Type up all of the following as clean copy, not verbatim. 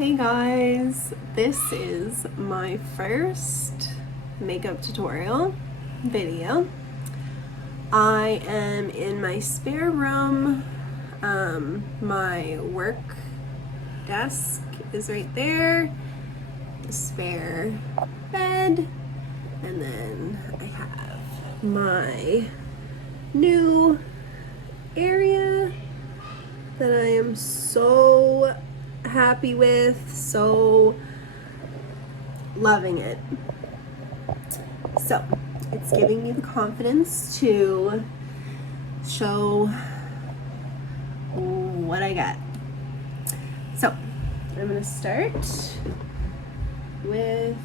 Hey guys, this is my first makeup tutorial video. I am in my spare room. My work desk is right there, the spare bed, and then I have my new area that I am so happy with, so loving it. So it's giving me the confidence to show what I got. So I'm gonna start with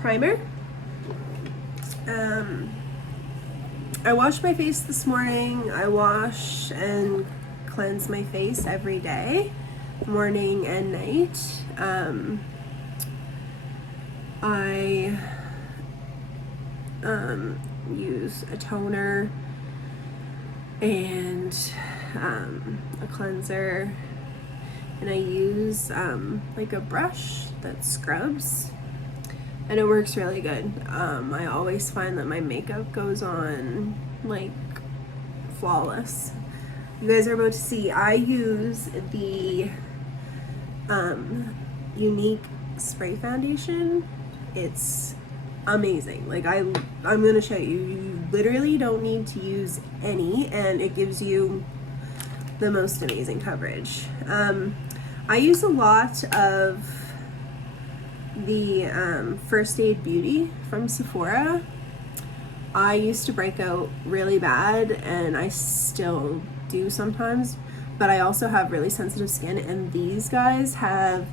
primer. I washed my face this morning. I wash and cleanse my face every day, morning and night. I use a toner and a cleanser, and I use like a brush that scrubs, and it works really good. I always find that my makeup goes on like flawless. You guys are about to see, I use the Unique Spray Foundation. It's amazing. Like I'm gonna show you. You literally don't need to use any, and it gives you the most amazing coverage. I use a lot of the First Aid Beauty from Sephora. I used to break out really bad, and I still do sometimes, but I also have really sensitive skin, and these guys have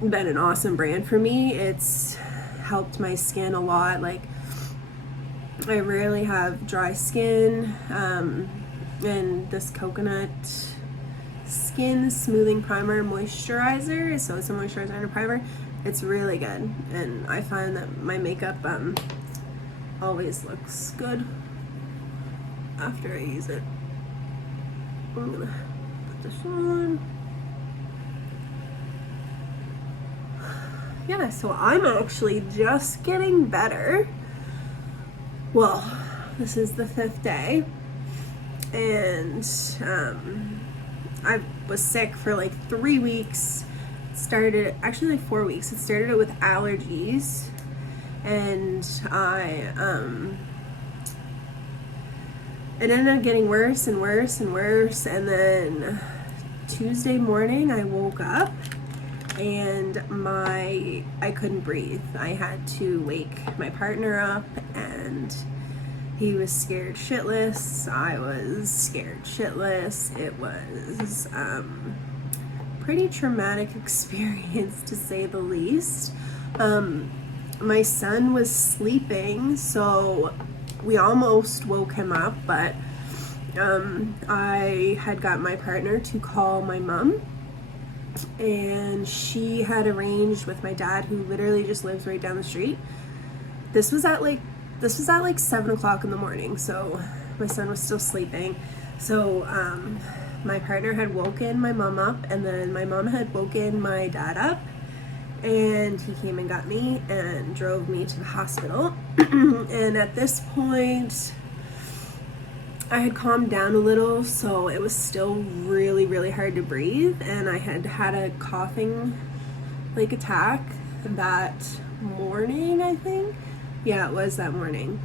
been an awesome brand for me. It's helped my skin a lot. Like, I rarely have dry skin, and this coconut skin smoothing primer moisturizer, so it's a moisturizer and a primer. It's really good, and I find that my makeup always looks good after I use it. I'm gonna put this on. Yeah, so I'm actually just getting better. Well, this is the 5th day, and I was sick for like 3 weeks. Started, actually like 4 weeks. It started out with allergies, and it ended up getting worse and worse and worse, and then Tuesday morning I woke up and I couldn't breathe. I had to wake my partner up, and he was scared shitless. I was scared shitless. It was pretty traumatic experience, to say the least. My son was sleeping, so we almost woke him up, but I had got my partner to call my mom, and she had arranged with my dad, who literally just lives right down the street. This was at like 7 o'clock in the morning, so my son was still sleeping. So my partner had woken my mom up, and then my mom had woken my dad up, and he came and got me and drove me to the hospital. And at this point, I had calmed down a little, so it was still really, really hard to breathe, and I had had a coughing like attack that morning, I think. Yeah, it was that morning.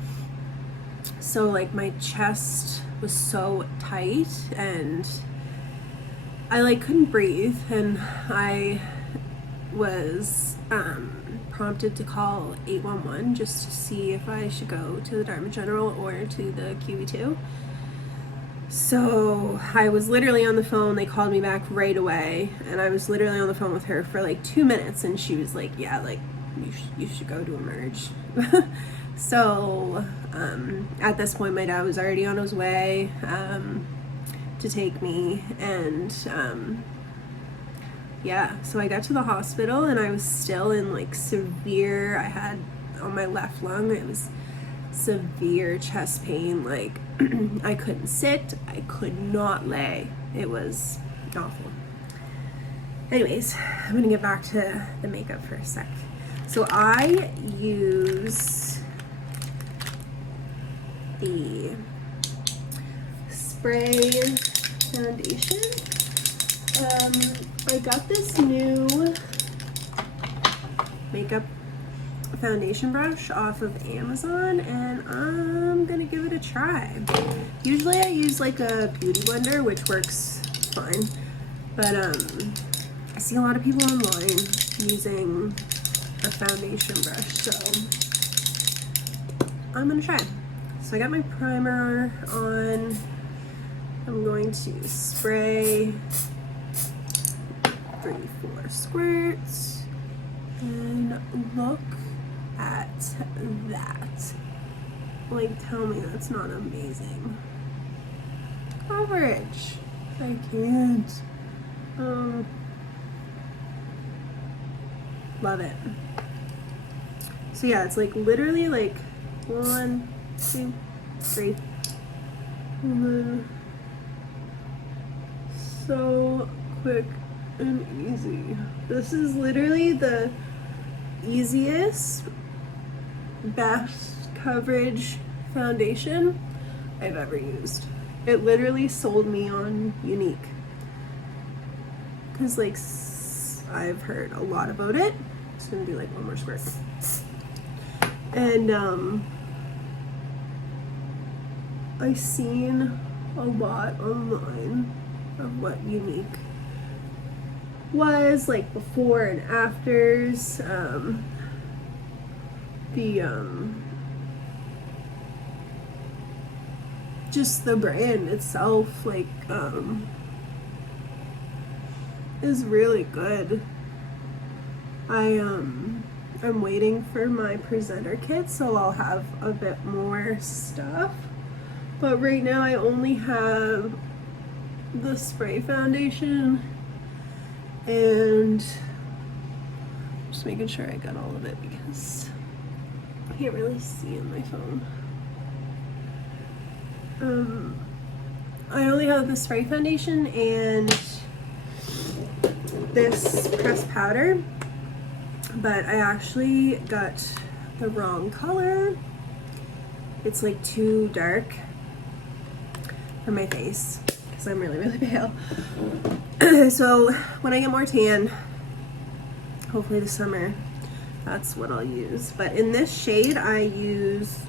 So like my chest was so tight, and I like couldn't breathe, and I was prompted to call 811 just to see if I should go to the Dartmouth General or to the QE2. So I was literally on the phone. They called me back right away, and I was literally on the phone with her for like 2 minutes, and she was like, yeah, like you should go to Emerge. So at this point my dad was already on his way to take me, and yeah, so I got to the hospital, and I was still in like severe, I had on my left lung, it was severe chest pain. Like I couldn't sit, I could not lay. It was awful. Anyways, I'm gonna get back to the makeup for a sec. So I use the spray foundation. I got this new makeup foundation brush off of Amazon, and I'm gonna give it a try. Usually I use like a beauty blender, which works fine, but I see a lot of people online using a foundation brush, so I'm gonna try. So I got my primer on. I'm going to spray 3-4 squirts, and look at that. Like, tell me that's not amazing. Coverage. I can't. Love it. So yeah, it's like literally like 1, 2, 3. And then so quick and easy. This is literally the easiest, best coverage foundation I've ever used. It literally sold me on Younique. Cause like I've heard a lot about it. Just gonna do like one more squirt. And I've seen a lot online of what Younique was like before and afters. Just the brand itself, like, is really good. I'm waiting for my presenter kit, so I'll have a bit more stuff. But right now I only have the spray foundation, and just making sure I got all of it because I can't really see on my phone. I only have the spray foundation and this pressed powder, but I actually got the wrong color. It's like too dark for my face because I'm really, really pale. So when I get more tan, hopefully this summer, that's what I'll use. But in this shade, I use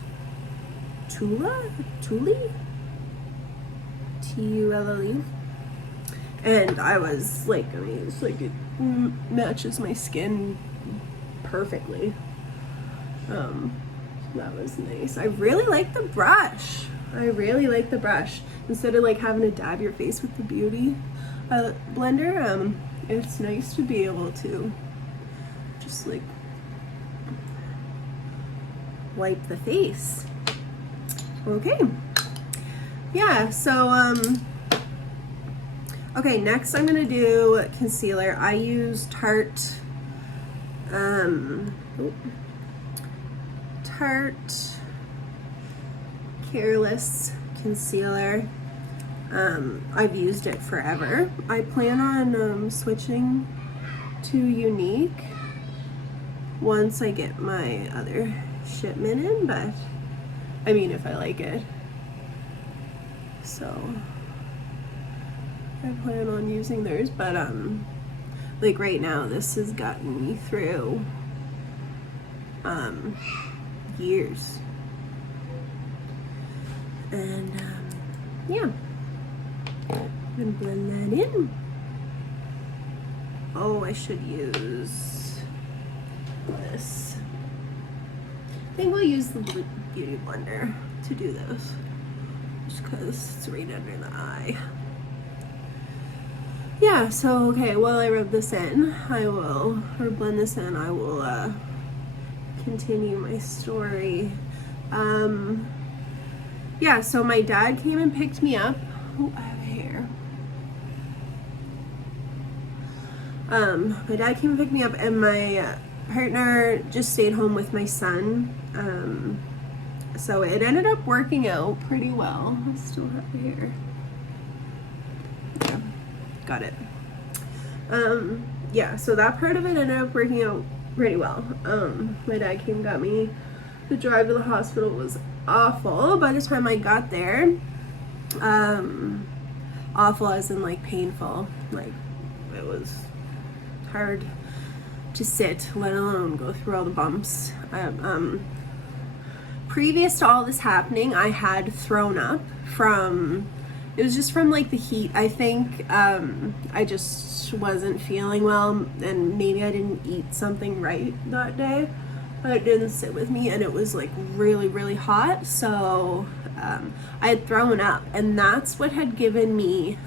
Tulle, Tulle, and I was like amazed. Like, it matches my skin perfectly. That was nice. I really like the brush. Instead of like having to dab your face with the beauty blender, it's nice to be able to just like wipe the face. Okay. Yeah, so okay, next I'm gonna do concealer. I use Tarte Careless concealer. I've used it forever. I plan on switching to Younique once I get my other shipment in, but I mean, if I like it. So I plan on using theirs, but like right now this has gotten me through years. And yeah, I'm gonna blend that in. Oh, I should use this. I think we'll use the beauty blender to do this, just because it's right under the eye. Yeah, so okay, while I rub this in, or blend this in, I will continue my story. Yeah, so my dad came and picked me up. Oh, I have hair. My dad came and picked me up, and my partner just stayed home with my son. So it ended up working out pretty well. I still have hair. Yeah. got it. Yeah, so that part of it ended up working out pretty well. My dad came and got me. The drive to the hospital was awful. By the time I got there, awful as in like painful. Like it was hard to sit, let alone go through all the bumps. Previous to all this happening, I had thrown up from, it was just from like the heat. I think I just wasn't feeling well, and maybe I didn't eat something right that day, but it didn't sit with me, and it was like really, really hot. So I had thrown up, and that's what had given me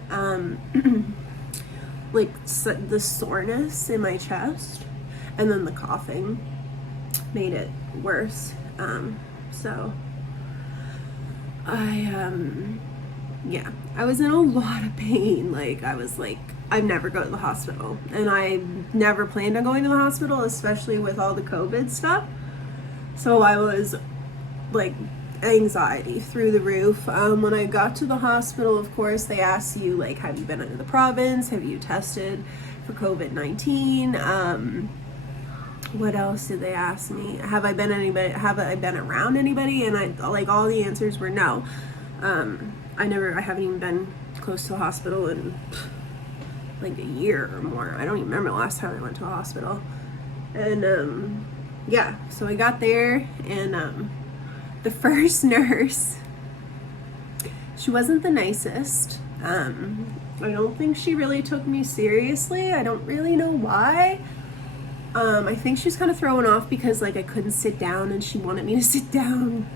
like the soreness in my chest, and then the coughing made it worse. So yeah, I was in a lot of pain. Like I was like, I'd never go to the hospital, and I never planned on going to the hospital, especially with all the COVID stuff. So I was like anxiety through the roof. When I got to the hospital, of course, they asked you like, have you been into the province? Have you tested for COVID-19? What else did they ask me? Have I been around anybody? And I like all the answers were no. I haven't even been close to a hospital in like a year or more. I don't even remember the last time I went to a hospital. And yeah, so I got there, and the first nurse, she wasn't the nicest. I don't think she really took me seriously. I don't really know why. I think she was kind of thrown off because like I couldn't sit down, and she wanted me to sit down.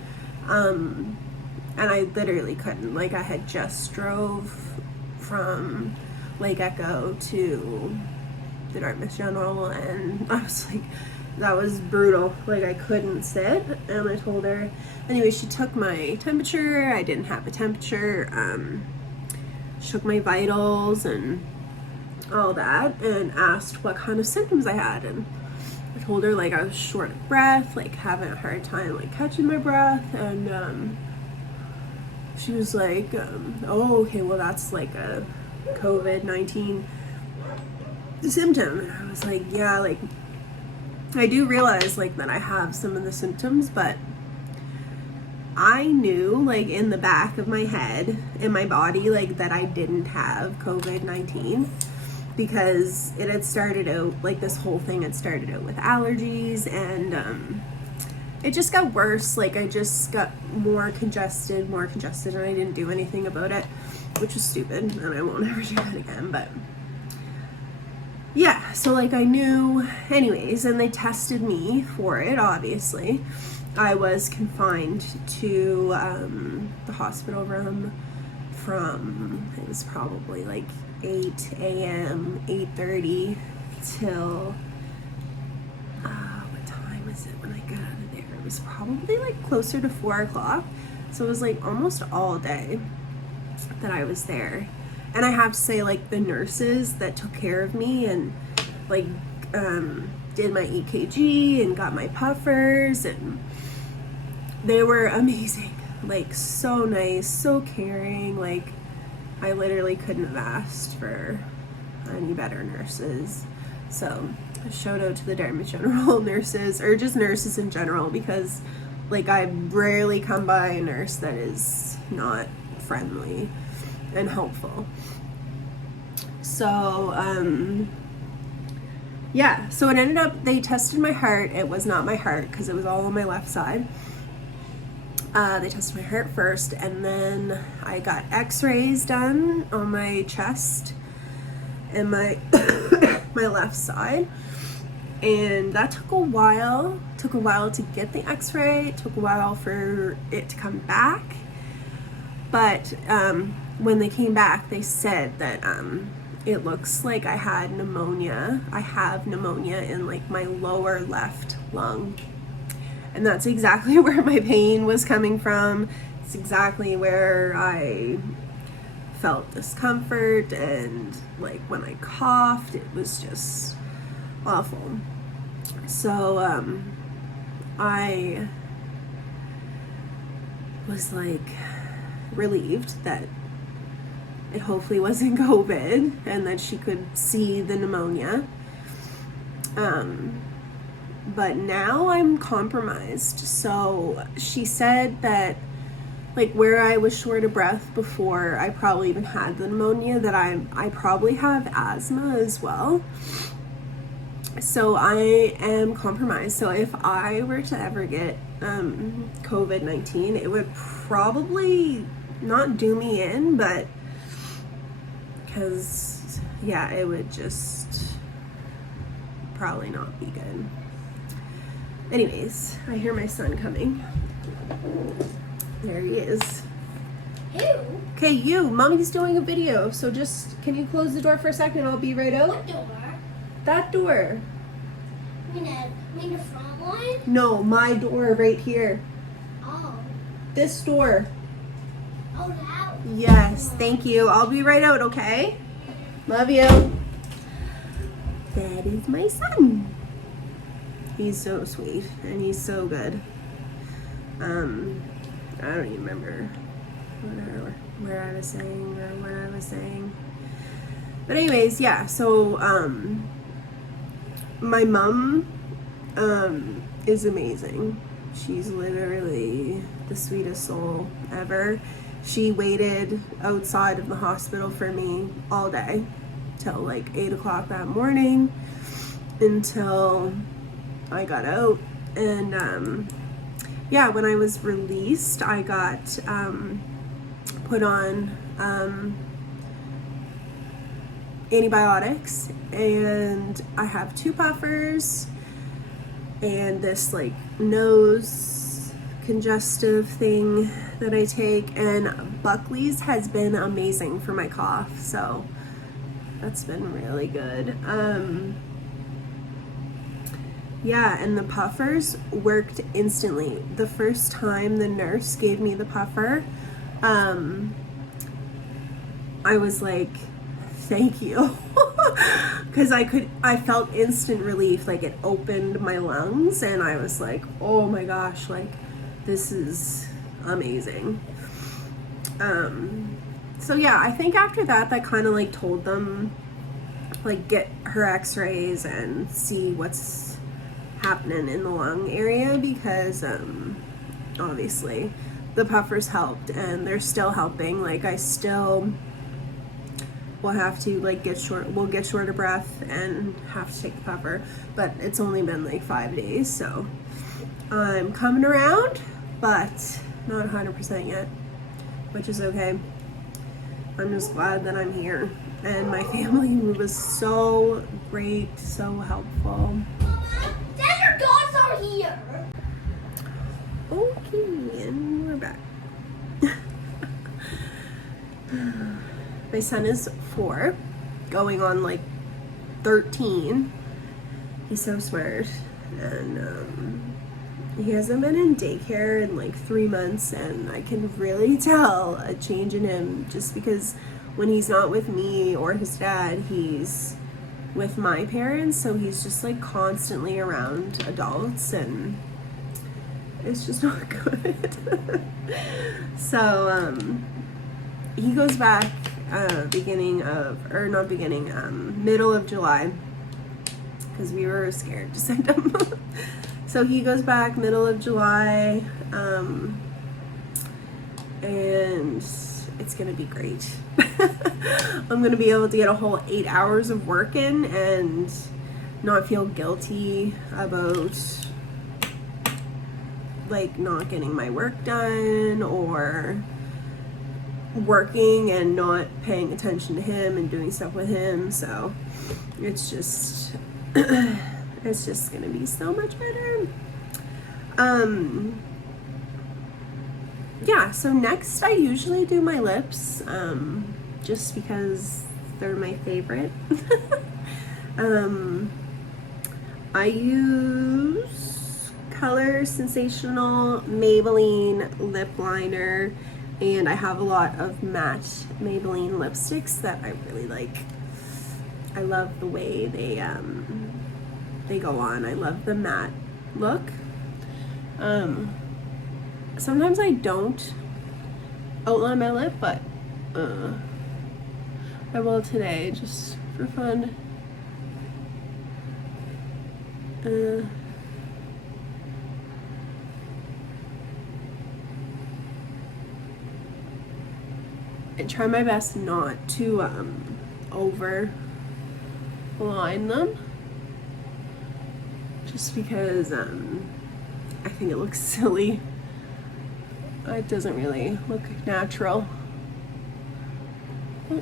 And I literally couldn't. Like I had just drove from Lake Echo to the Dartmouth General, and I was like, that was brutal. Like I couldn't sit, and I told her. Anyway, she took my temperature. I didn't have a temperature. She took my vitals and all that, and asked what kind of symptoms I had, and I told her like I was short of breath, like having a hard time like catching my breath, and she was like, oh, okay, well that's like a COVID-19 symptom. And I was like, yeah, like I do realize like that I have some of the symptoms, but I knew like in the back of my head, in my body, like that I didn't have COVID-19, because it had started out, like this whole thing had started out with allergies, and it just got worse. Like I just got more congested, and I didn't do anything about it, which was stupid, and I won't ever do that again. But yeah, so like I knew anyways, and they tested me for it. Obviously I was confined to the hospital room from, it was probably like 8 a.m., 8:30 till, what time was it when I got out of there? It was probably like closer to 4 o'clock. So it was like almost all day that I was there. And I have to say, like the nurses that took care of me and like did my EKG and got my puffers, and they were amazing. Like so nice, so caring. Like I literally couldn't have asked for any better nurses. So a shout out to the Dartmouth General nurses, or just nurses in general, because like I rarely come by a nurse that is not friendly and helpful. So yeah, so it ended up, they tested my heart. It was not my heart because it was all on my left side. They tested my heart first, and then I got x-rays done on my chest and my my left side, and that took a while. Took a while to get the x-ray. It took a while for it to come back, but when they came back, they said that it looks like I had pneumonia. I have pneumonia in like my lower left lung. And that's exactly where my pain was coming from. It's exactly where I felt discomfort, and like when I coughed, it was just awful. So I was like relieved that it hopefully wasn't COVID and that she could see the pneumonia. But now I'm compromised. So she said that, like, where I was short of breath before I probably even had the pneumonia, that I probably have asthma as well. So I am compromised. So if I were to ever get COVID-19, it would probably not do me in, but because, yeah, it would just probably not be good. Anyways, I hear my son coming. There he is. Who? Okay, you. Mommy's doing a video, so just, can you close the door for a second? I'll be right out. What door? That door. You mean the front one? No, my door right here. Oh. This door. Oh, that one. Yes, thank you. I'll be right out, okay? Love you. That is my son. He's so sweet and he's so good. I don't even remember where I was saying or what I was saying. But anyways, yeah, so my mom is amazing. She's literally the sweetest soul ever. She waited outside of the hospital for me all day till like 8 o'clock that morning until I got out. And yeah, when I was released, I got put on antibiotics, and I have 2 puffers and this like nose congestive thing that I take, and Buckley's has been amazing for my cough, so that's been really good. Yeah, and the puffers worked instantly. The first time the nurse gave me the puffer, I was like, thank you. Because I felt instant relief, like it opened my lungs, and I was like, oh my gosh, like this is amazing. So yeah, I think after that kind of like told them, like, get her x-rays and see what's happening in the lung area, because obviously the puffers helped and they're still helping. Like, I still will have to like get short of breath and have to take the puffer, but it's only been like 5 days, so I'm coming around, but not 100% yet, which is okay. I'm just glad that I'm here, and my family was so great, so helpful. Dad, your dogs are here. Okay, and we're back. My son is 4, going on like 13. He's so smart, and he hasn't been in daycare in like 3 months, and I can really tell a change in him, just because when he's not with me or his dad, he's with my parents, so he's just like constantly around adults, and it's just not good. So he goes back middle of July, because we were scared to send him. So he goes back middle of July, and it's gonna be great. I'm gonna be able to get a whole 8 hours of work in and not feel guilty about like not getting my work done, or working and not paying attention to him and doing stuff with him. So it's just it's just gonna be so much better. Yeah, so next I usually do my lips, just because they're my favorite. I use Color Sensational Maybelline lip liner, and I have a lot of matte Maybelline lipsticks that I really like. I love the way they go on. I love the matte look. Sometimes I don't outline my lip, but I will today, just for fun. I try my best not to over line them, just because I think it looks silly. It doesn't really look natural. Oh.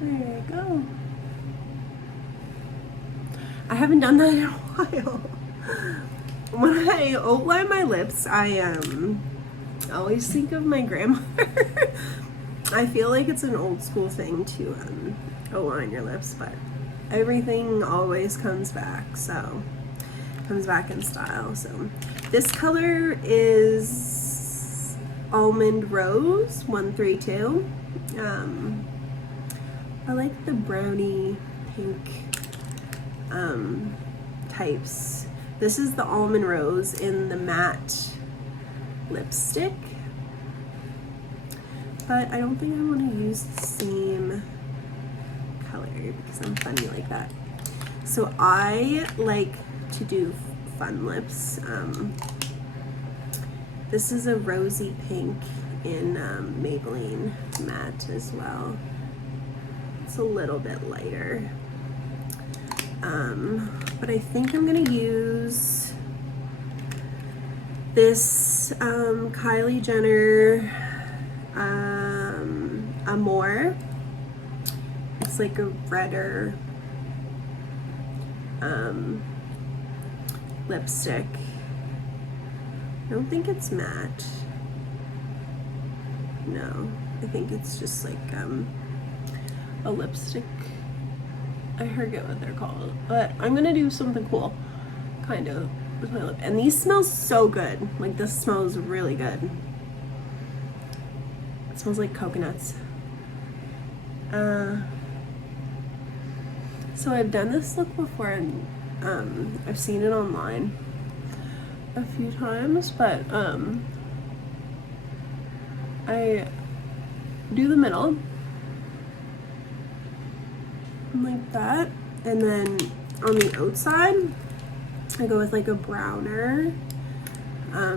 There you go. I haven't done that in a while. When I outline my lips, I always think of my grandmother. I feel like it's an old school thing to outline your lips, but everything always comes back, so comes back in style. So this color is Almond Rose 132. I like the brownie pink types. This is the Almond Rose in the matte lipstick, but I don't think I want to use the same color because I'm funny like that. So I like to do fun lips. This is a rosy pink in Maybelline matte as well. It's a little bit lighter. But I think I'm gonna use this Kylie Jenner Amore. It's like a redder lipstick. I don't think it's matte. No, I think it's just like a lipstick. I forget what they're called, but I'm gonna do something cool, kind of, with my lip. And these smell so good. Like, this smells really good. It smells like coconuts. So I've done this look before, and I've seen it online a few times, but I do the middle like that, and then on the outside I go with like a browner,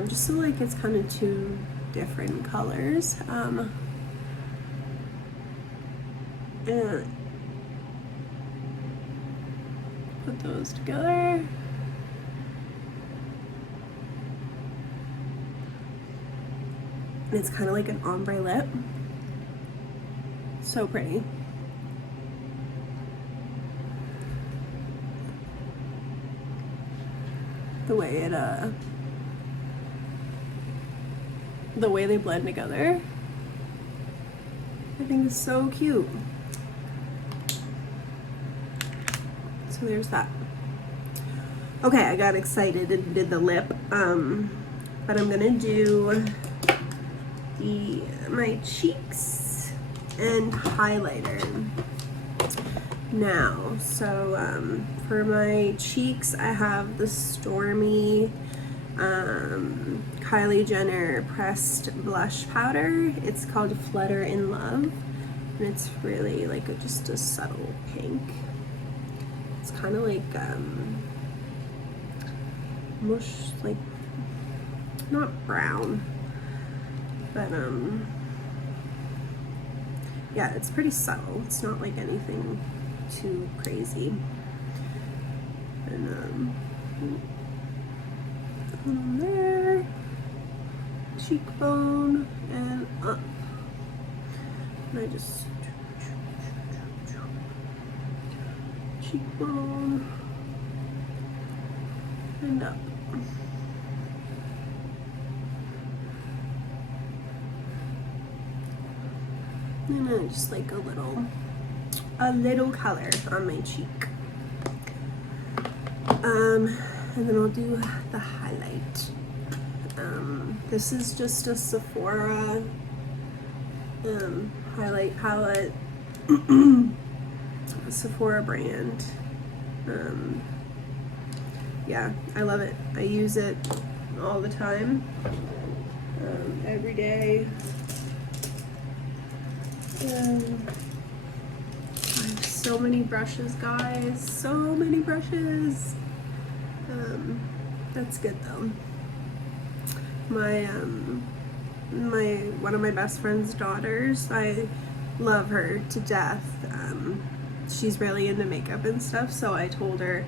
just so like it's kind of two different colors, and put those together. And it's kind of like an ombre lip. So pretty. The way they blend together, I think is so cute. So there's that. Okay, I got excited and did the lip, but I'm gonna do my cheeks and highlighter now. So for my cheeks, I have the Stormy Kylie Jenner pressed blush powder. It's called Flutter in Love, and it's really like just a subtle pink. It's kind of like almost like not brown, but yeah, it's pretty subtle. It's not like anything too crazy. And on there, cheekbone, and up. And I just cheekbone and up. And then just like a little color on my cheek. And then I'll do the highlight. This is just a Sephora highlight palette, Sephora brand. Yeah, I love it. I use it all the time, every day. I have so many brushes, guys. So many brushes. That's good though. One of my best friend's daughters, I love her to death. She's really into makeup and stuff, so I told her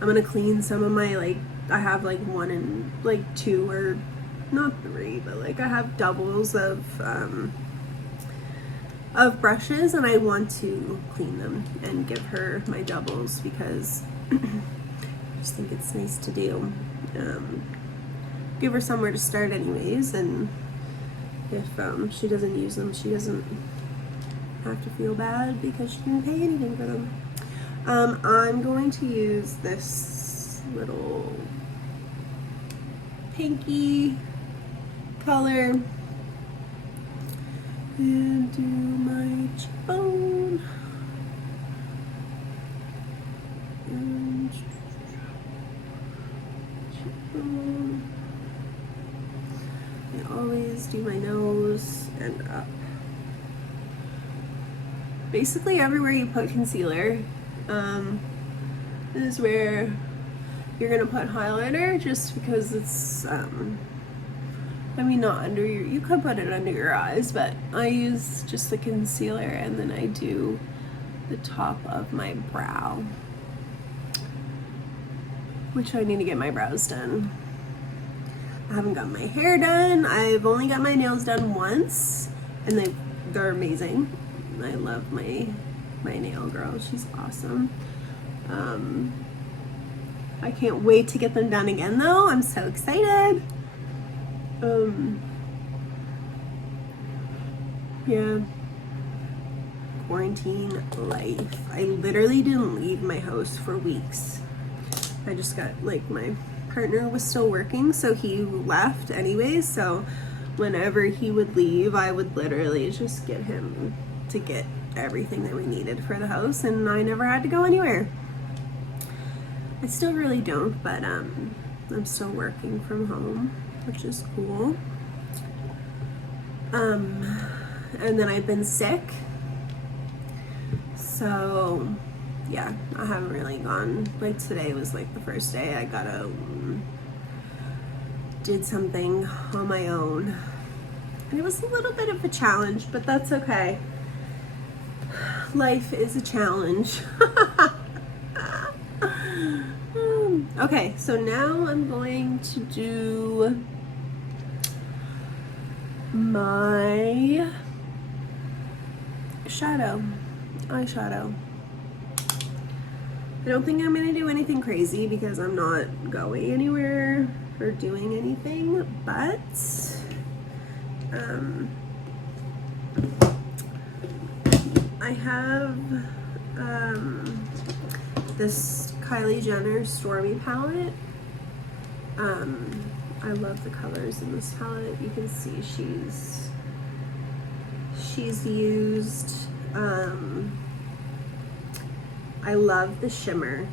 I'm gonna clean some of my, like, I have like 1 and like 2 or not 3, but like I have doubles of brushes, and I want to clean them and give her my doubles because I just think it's nice to do. Give her somewhere to start anyways, and if she doesn't use them, she doesn't have to feel bad because she didn't pay anything for them. I'm going to use this little pinky color and do my cheekbone. And cheekbone. I always do my nose and up. Basically everywhere you put concealer is where you're gonna put highlighter, just because it's I mean, not under your, you could put it under your eyes, but I use just the concealer and then I do the top of my brow, which I need to get my brows done. I haven't got my hair done. I've only got my nails done once, and they're amazing. I love my nail girl. She's awesome. I can't wait to get them done again though. I'm so excited. Yeah. Quarantine life. I literally didn't leave my house for weeks. I just got, like, my partner was still working, so he left anyways, so whenever he would leave, I would literally just get him to get everything that we needed for the house, and I never had to go anywhere. I still really don't, but I'm still working from home, which is cool. And then I've been sick, so yeah, I haven't really gone. Like, today was like the first day I did something on my own, and it was a little bit of a challenge, but that's okay. Life is a challenge. Okay, so now I'm going to do my eyeshadow. I don't think I'm gonna do anything crazy because I'm not going anywhere or doing anything, but I have this Kylie Jenner Stormy palette. I love the colors in this palette. You can see she's used, I love the shimmer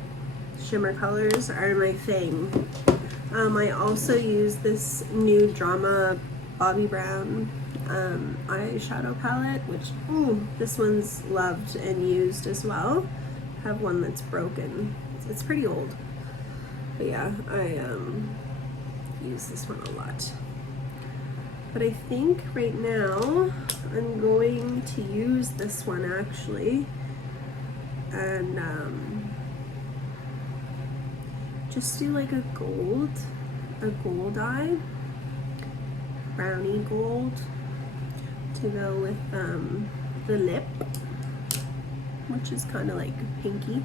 colors are my thing. I also use this new Drama Bobbi Brown eyeshadow palette, which this one's loved and used as well. I have one that's broken. It's pretty old, but yeah, I use this one a lot. But I think right now I'm going to use this one actually, and just do like a gold eye, brownie gold, to go with the lip, which is kind of like pinky.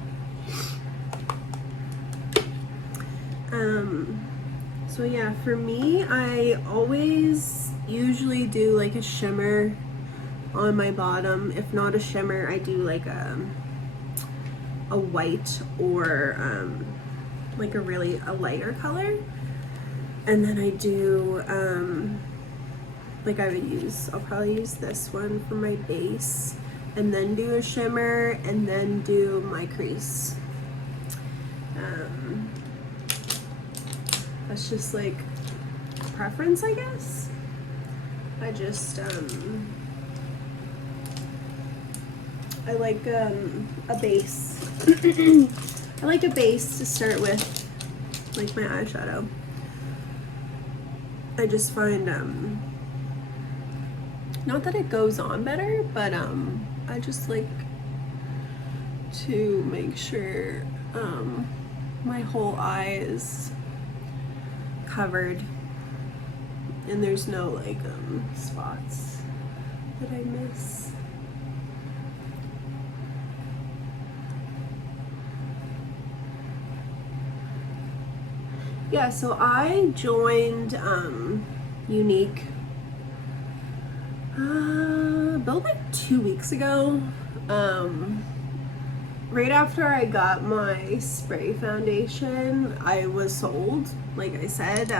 So yeah, for me, I always usually do like a shimmer on my bottom. If not a shimmer, I do like a white or like a lighter color. And then I do like I'll probably use this one for my base, and then do a shimmer, and then do my crease. That's just like preference, I guess. I just I like a base. I like a base to start with, like my eyeshadow. I just find not that it goes on better, but I just like to make sure my whole eye is covered and there's no like spots that I miss. Yeah, so I joined Younique about like 2 weeks ago. Right after I got my spray foundation, I was sold. Like I said,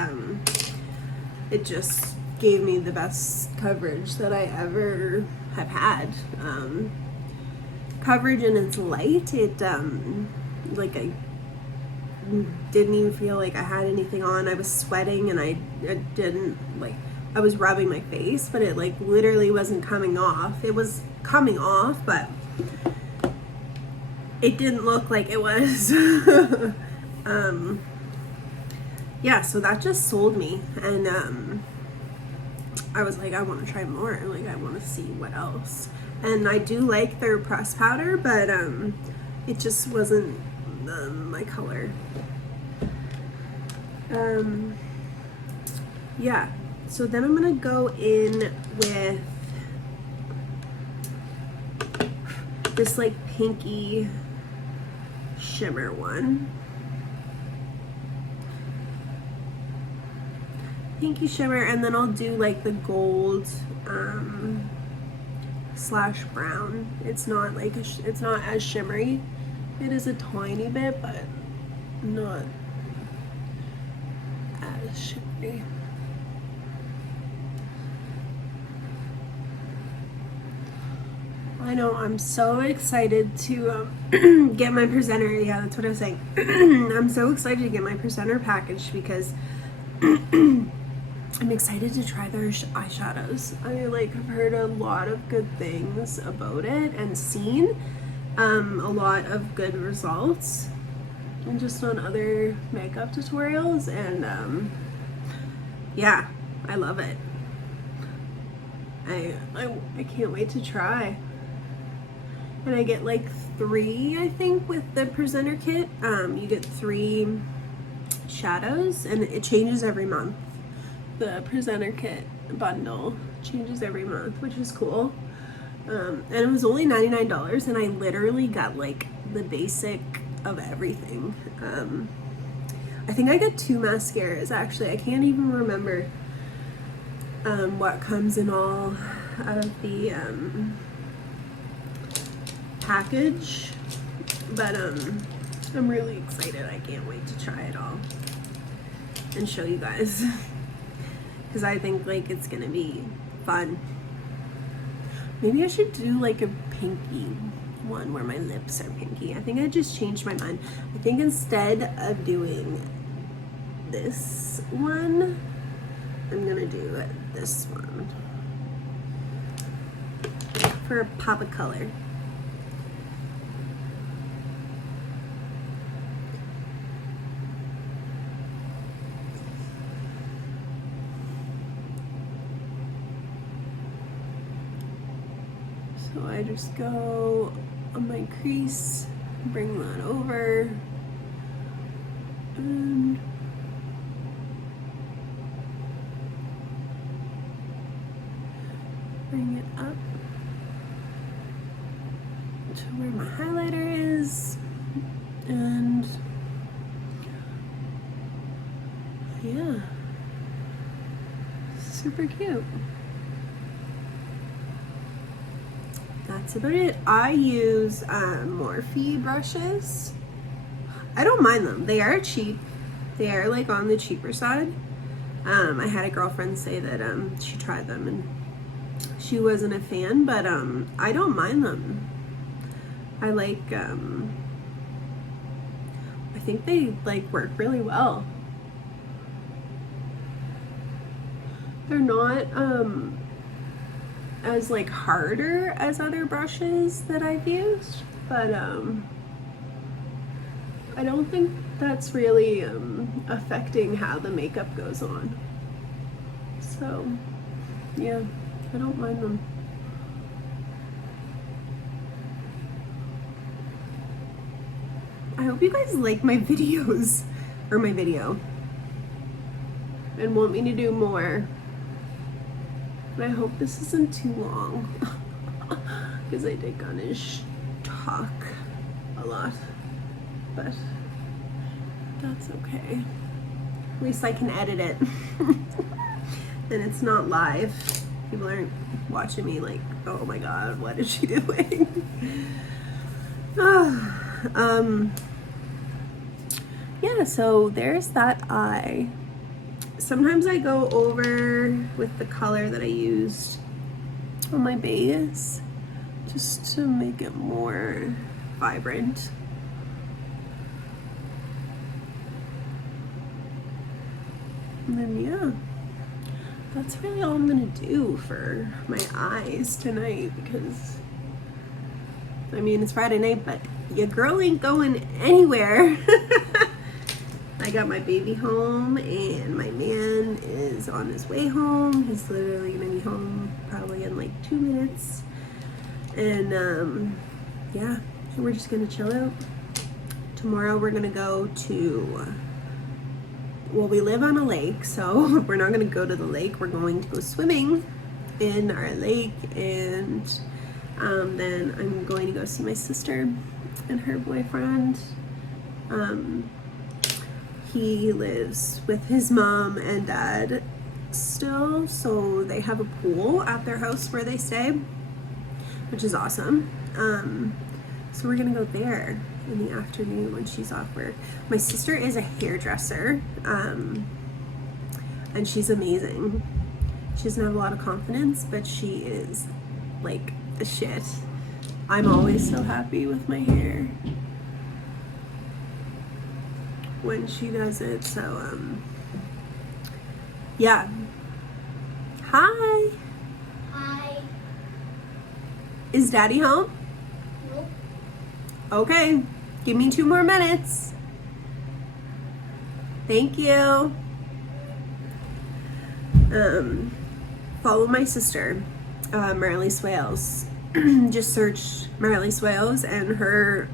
it just gave me the best coverage that I ever have had. Coverage in its light, it like I didn't even feel like I had anything on. I was sweating and I didn't like, I was rubbing my face, but it like literally wasn't coming off. It was coming off, but it didn't look like it was. Yeah, so that just sold me, and I was like, I want to try more. Like, I want to see what else. And I do like their pressed powder, but it just wasn't my color. Yeah, so then I'm gonna go in with this like pinky shimmer one. Pinky shimmer, and then I'll do like the gold slash brown. It's not like it's not as shimmery. It is a tiny bit, but not as shimmery. I know, I'm so excited to get my presenter. Yeah, that's what I was saying. I'm so excited to get my presenter package because I'm excited to try their eyeshadows. I like have heard a lot of good things about it and seen a lot of good results and just on other makeup tutorials, and yeah, I love it. I can't wait to try. And I get like 3, I think, with the presenter kit. You get 3 shadows, and it changes every month. The presenter kit bundle changes every month, which is cool. And it was only $99, and I literally got like the basic of everything. I think I got 2 mascaras actually. I can't even remember what comes in all of the package, but I'm really excited. I can't wait to try it all and show you guys because I think like it's gonna be fun. Maybe I should do like a pinky one where my lips are pinky. I think I just changed my mind. I think instead of doing this one, I'm gonna do this one for a pop of color. So I just go on my crease, bring that over, and bring it up to where my highlighter is, and yeah, super cute. that's about it. I use Morphe brushes. I don't mind them. They are cheap. They are like on the cheaper side. I had a girlfriend say that she tried them and she wasn't a fan, but I don't mind them. I like I think they like work really well. They're not as like harder as other brushes that I've used, but I don't think that's really affecting how the makeup goes on. So yeah, I don't mind them. I hope you guys like my videos, or my video, and want me to do more. But I hope this isn't too long, because I did kind of talk a lot, but that's okay. At least I can edit it, and it's not live. People aren't watching me like, oh my god, what is she doing? Yeah, so there's that eye. Sometimes I go over with the color that I used on my base just to make it more vibrant. And then yeah, that's really all I'm gonna do for my eyes tonight, because I mean, it's Friday night, but your girl ain't going anywhere. I got my baby home and my man is on his way home. He's literally gonna be home probably in like 2 minutes. And yeah, so we're just gonna chill out. Tomorrow we're gonna go to, well, we live on a lake, so we're not gonna go to the lake. We're going to go swimming in our lake, and then I'm going to go see my sister and her boyfriend. He lives with his mom and dad still, so they have a pool at their house where they stay, which is awesome. So we're gonna go there in the afternoon when she's off work. My sister is a hairdresser, and she's amazing. She doesn't have a lot of confidence, but she is like the shit. I'm always so happy with my hair when she does it, so yeah. Hi. Hi. Is Daddy home? Nope. Okay, give me 2 more minutes. Thank you. Follow my sister, Marilee Swales. Just search Marilee Swales, and her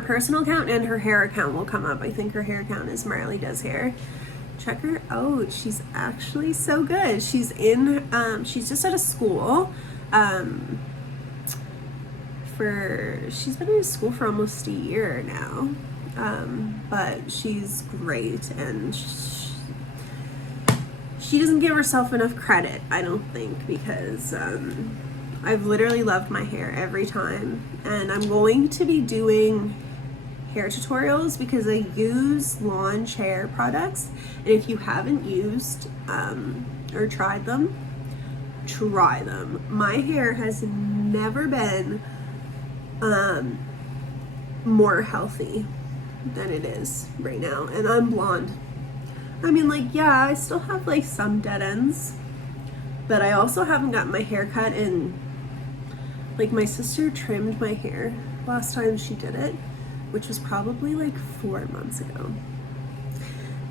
personal account and her hair account will come up. I think her hair account is Marilee Does Hair. Check her out. She's actually so good. She's in, she's just at a school. She's been in school for almost a year now. But she's great, and she doesn't give herself enough credit, I don't think, because I've literally loved my hair every time, and I'm going to be doing hair tutorials because I use Launch hair products, and if you haven't used or tried them, try them. My hair has never been more healthy than it is right now, and I'm blonde. I mean, like, yeah, I still have like some dead ends, but I also haven't gotten my hair cut in, like, my sister trimmed my hair last time she did it, which was probably like 4 months ago.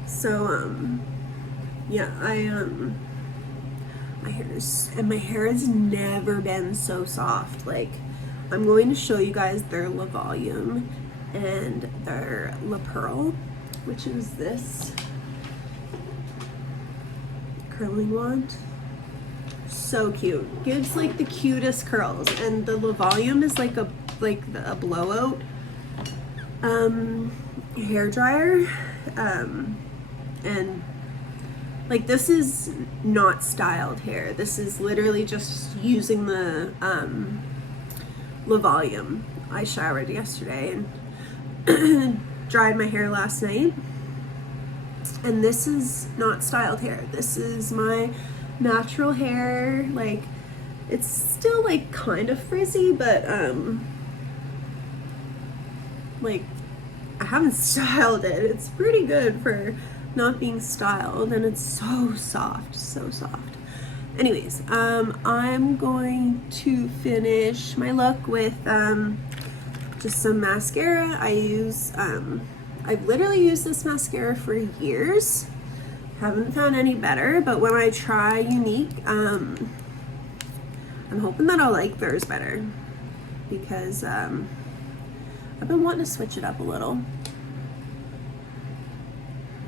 So yeah, my hair has never been so soft. Like, I'm going to show you guys their La Volume and their La Pearl, which is this curling wand. So cute. Gives like the cutest curls, and the La Volume is like a blowout hair dryer, and like, this is not styled hair. This is literally just using the La Volume. I showered yesterday and dried my hair last night. And this is not styled hair. This is my natural hair. Like, it's still like kind of frizzy, but like, I haven't styled it. It's pretty good for not being styled, and it's so soft, so soft. Anyways, I'm going to finish my look with just some mascara. I've literally used this mascara for years. Haven't found any better, but when I try Unique, I'm hoping that I'll like theirs better, because I've been wanting to switch it up a little.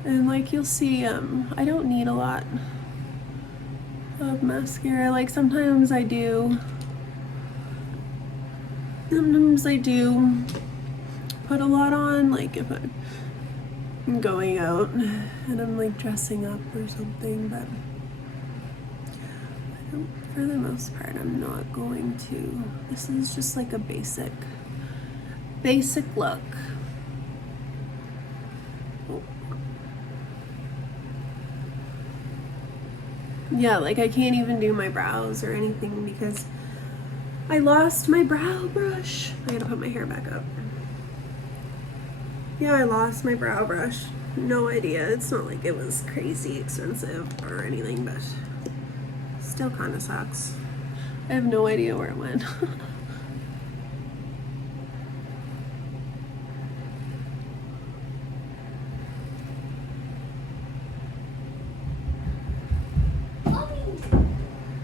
And like you'll see, I don't need a lot of mascara. Like sometimes I do put a lot on, like if I'm going out and I'm like dressing up or something, but for the most part I'm not going to. This is just like a basic look. Oh. Yeah, like I can't even do my brows or anything because I lost my brow brush. I gotta put my hair back up. Yeah, I lost my brow brush. No idea. It's not like it was crazy expensive or anything, but still kind of sucks. I have no idea where it went.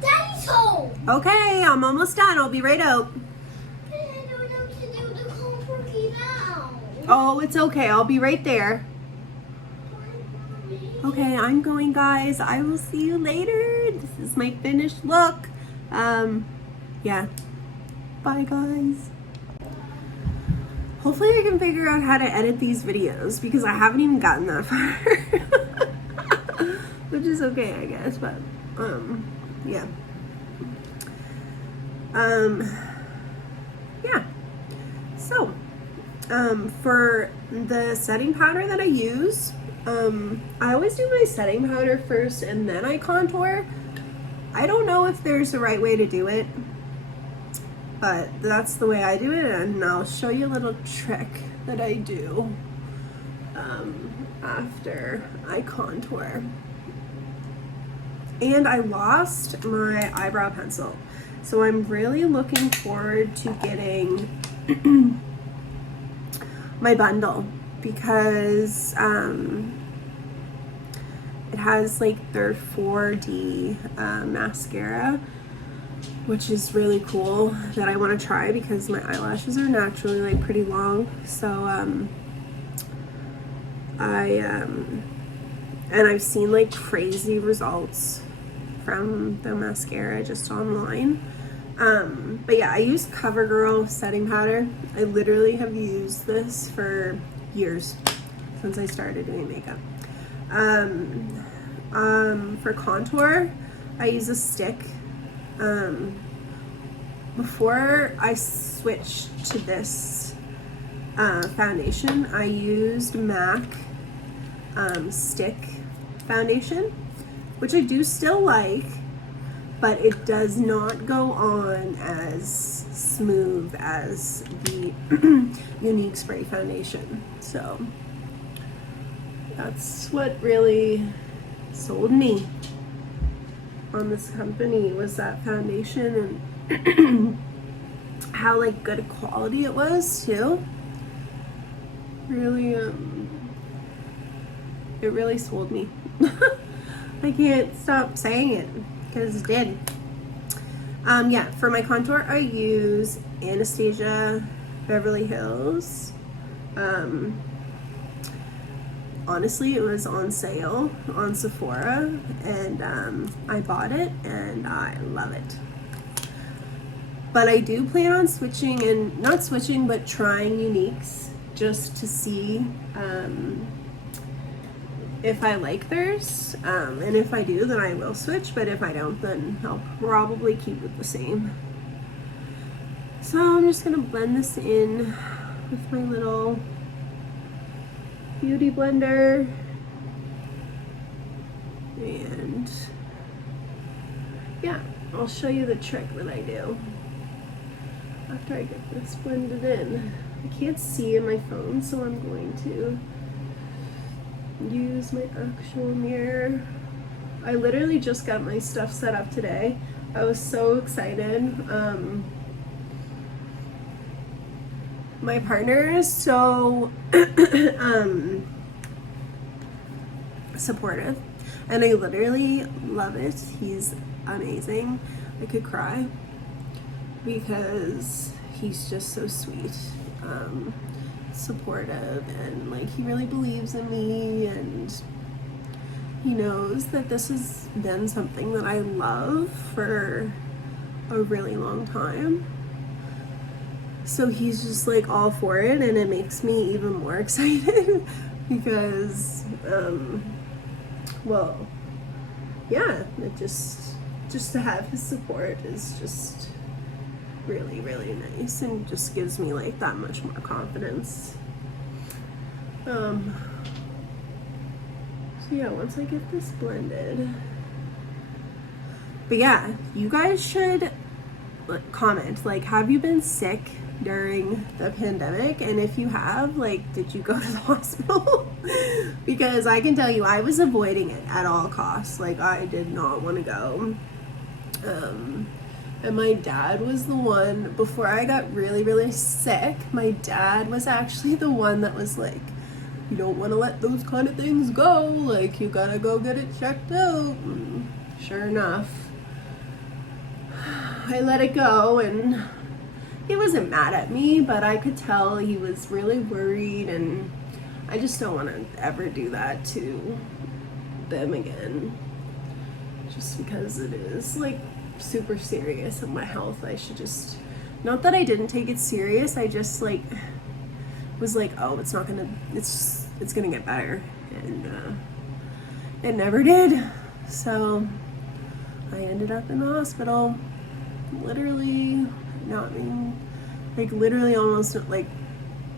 Daddy's home. Okay, I'm almost done. I'll be right out. I don't know what to do with the cookie now. Oh, it's okay. I'll be right there. Okay, I'm going, guys. I will see you later. This is my finished look. Yeah. Bye, guys. Hopefully I can figure out how to edit these videos because I haven't even gotten that far. Which is okay, I guess, but, yeah. Yeah. So, for the setting powder that I use, I always do my setting powder first and then I contour. I don't know if there's a right way to do it, but that's the way I do it, and I'll show you a little trick that I do after I contour. And I lost my eyebrow pencil, so I'm really looking forward to getting my bundle because it has like their 4D mascara, which is really cool, that I want to try because my eyelashes are naturally like pretty long. So and I've seen like crazy results from the mascara just online. But yeah, I use CoverGirl setting powder. I literally have used this for years, since I started doing makeup. For contour, I use a stick. Before I switched to this foundation, I used MAC stick foundation, which I do still like, but it does not go on as smooth as the Unique Spray foundation. So that's what really sold me on this company, was that foundation and how like good quality it was too. Really, it really sold me. I can't stop saying it because it did. Yeah, for my contour I use Anastasia Beverly Hills. Honestly, it was on sale on Sephora, and I bought it and I love it. But I do plan on switching, and not switching, but trying Uniques just to see if I like theirs. And if I do, then I will switch, but if I don't, then I'll probably keep it the same. So I'm just gonna blend this in with my little beauty blender. And yeah, I'll show you the trick that I do after I get this blended in. I can't see in my phone, so I'm going to use my actual mirror. I literally just got my stuff set up today. I was so excited. My partner is so supportive, and I literally love it. He's amazing. I could cry because he's just so sweet, supportive, and like he really believes in me, and he knows that this has been something that I love for a really long time. So he's just like all for it, and it makes me even more excited because well, yeah, it just to have his support is just really, really nice, and just gives me like that much more confidence. So yeah, once I get this blended, but yeah, you guys should comment, like, have you been sick during the pandemic? And if you have, like, did you go to the hospital? Because I can tell you, I was avoiding it at all costs. Like, I did not want to go. And my dad was the one, before I got really, really sick, my dad was actually the one that was like, you don't want to let those kind of things go, like, you gotta go get it checked out. And sure enough, I let it go, and he wasn't mad at me, but I could tell he was really worried, and I just don't want to ever do that to them again, just because it is like super serious in my health. I should just, not that I didn't take it serious, I just like was like, oh, it's gonna get better, and it never did. So I ended up in the hospital, literally not being, like, literally almost like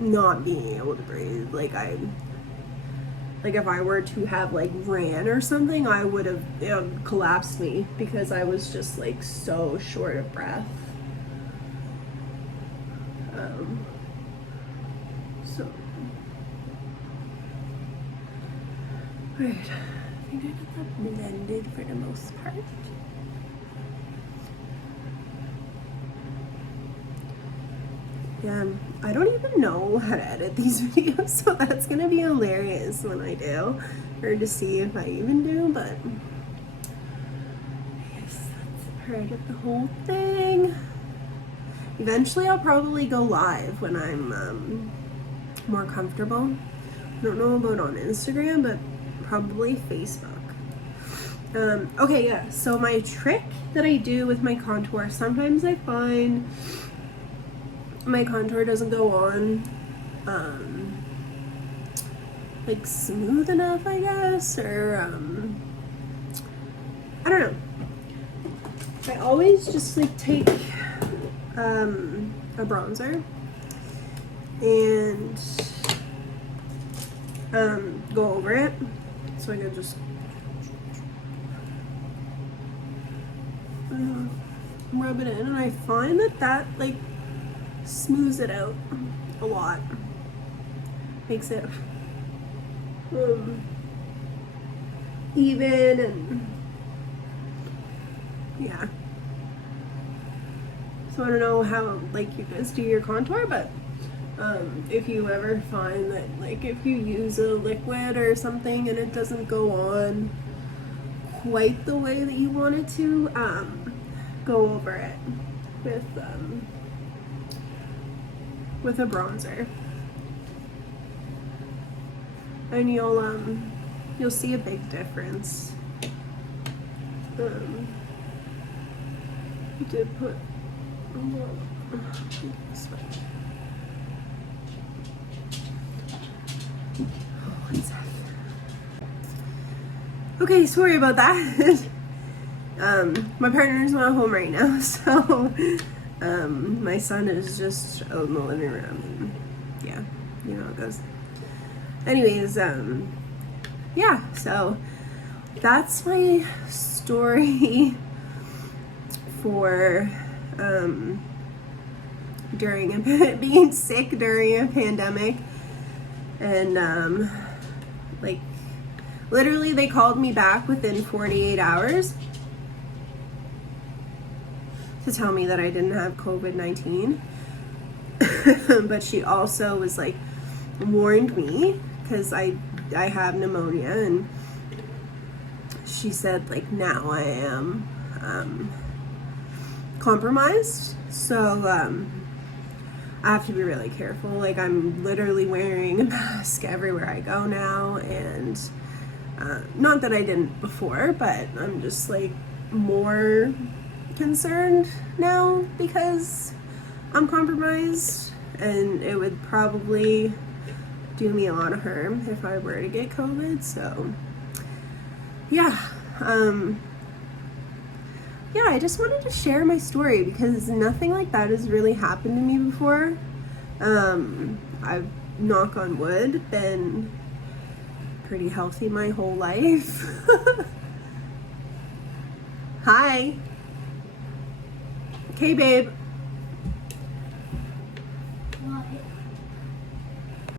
not being able to breathe. Like, if I were to have like ran or something, I would have, it collapsed me, because I was just like so short of breath. So right, I think I got that blended for the most part. Yeah, I don't even know how to edit these videos, so that's gonna be hilarious when I do, or to see if I even do, but yes, that's part of the whole thing. Eventually I'll probably go live when I'm more comfortable. I don't know about on Instagram, but probably Facebook. Okay, yeah, so my trick that I do with my contour, sometimes I find my contour doesn't go on like smooth enough, I guess, or I don't know. I always just like take a bronzer and go over it, so I can just rub it in, and I find that like smooths it out a lot, makes it even, and yeah. So I don't know how like you guys do your contour, but if you ever find that like if you use a liquid or something and it doesn't go on quite the way that you want it to, go over it with a bronzer, and you'll see a big difference. I did put a little this way. Oh, 1 sec. Okay, sorry about that. My partner's not home right now, so My son is just out in the living room, and yeah, you know how it goes. Anyways, yeah, so that's my story for being sick during a pandemic. And like literally they called me back within 48 hours to tell me that I didn't have COVID-19. But she also was like, warned me because I have pneumonia, and she said like, now I am compromised, so I have to be really careful. Like, I'm literally wearing a mask everywhere I go now, and not that I didn't before, but I'm just like more concerned now because I'm compromised, and it would probably do me a lot of harm if I were to get COVID. So yeah, yeah, I just wanted to share my story because nothing like that has really happened to me before. I've, knock on wood, been pretty healthy my whole life. Hi. Okay, babe.